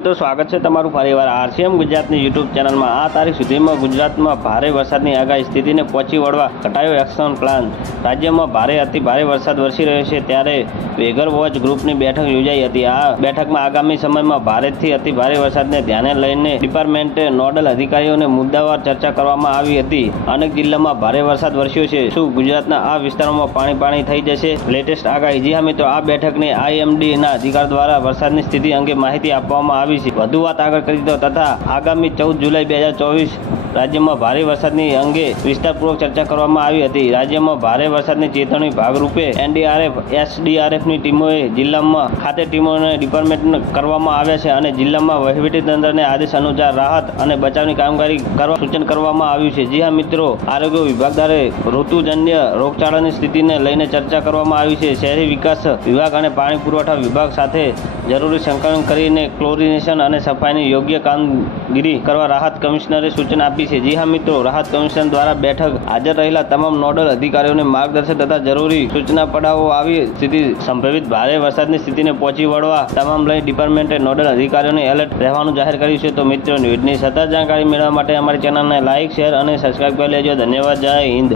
તો સ્વાગત છે તમારું ફરીવાર આરસીએમ ગુજરાતની યુટ્યુબ ચેનલમાં। આ તારીખ સુધીમાં ગુજરાતમાં ભારે વરસાદની આગાહી સ્થિતિને પહોંચી વળવા ઘટાયો એક્શન પ્લાન। રાજ્યમાં ભારે અતિ ભારે વરસાદ વરસી રહ્યો છે ત્યારે વેધર વોચ ગ્રુપની બેઠક યોજાઈ હતી। આ બેઠકમાં આગામી સમયમાં ભારેથી અતિ ભારે વરસાદને ધ્યાને લઈને ડિપાર્ટમેન્ટે નોડલ અધિકારીઓને મુદ્દાવાર ચર્ચા કરવામાં આવી હતી। અનેક જિલ્લામાં ભારે વરસાદ વરસ્યો છે। શું ગુજરાતના આ વિસ્તારોમાં પાણી થઈ જશે? લેટેસ્ટ આગાહી। જી હા મિત્રો, આ બેઠકની આઈએમડીના અધિકાર દ્વારા વરસાદની સ્થિતિ અંગે માહિતી આપવામાં આવી છે। વધુ વાત આગળ કરી તો તથા આગામી 14 જુલાઈ 2024 રાજ્યમાં ભારે વરસાદની અંગે વિસ્તારપૂર્વક ચર્ચા કરવામાં આવી હતી। રાજ્યમાં ભારે વરસાદની ચેતવણી ભાગરૂપે એનડીઆરએફ, એસડીઆરએફની ટીમોએ જિલ્લામાં ખાતે ટીમોને ડિપાર્ટમેન્ટ કરવામાં આવ્યા છે અને જિલ્લામાં વહીવટીતંત્રને આદેશ અનુસાર રાહત અને બચાવની કામગીરી કરવા સૂચન કરવામાં આવ્યું છે। જી હા મિત્રો, આરોગ્ય વિભાગ દ્વારા ઋતુજન્ય રોગચાળાની સ્થિતિને લઈને ચર્ચા કરવામાં આવી છે। શહેરી વિકાસ વિભાગ અને પાણી પુરવઠા વિભાગ સાથે જરૂરી સંકલન કરીને ક્લોરિનેશન અને સફાઈની યોગ્ય કામગીરી કરવા રાહત કમિશનરે સૂચન આપી છે। જી હા મિત્રો, રાહત કમિશન દ્વારા બેઠક હાજર રહેલા તમામ નોડલ અધિકારીઓને માર્ગદર્શન તથા જરૂરી સૂચના પડાવવામાં આવી સ્થિતિ સંભવિત ભારે વરસાદની સ્થિતિને પહોંચી વળવા તમામ લઈ ડિપાર્ટમેન્ટે નોડલ અધિકારીઓને એલર્ટ રહેવાનું જાહેર કર્યું છે। તો મિત્રો, ન્યૂઝની સતત જાણકારી મેળવવા માટે અમારી ચેનલને લાઇક, શેર અને સબસ્ક્રાઇબ કરી લેજો। ધન્યવાદ। જય હિન્દ।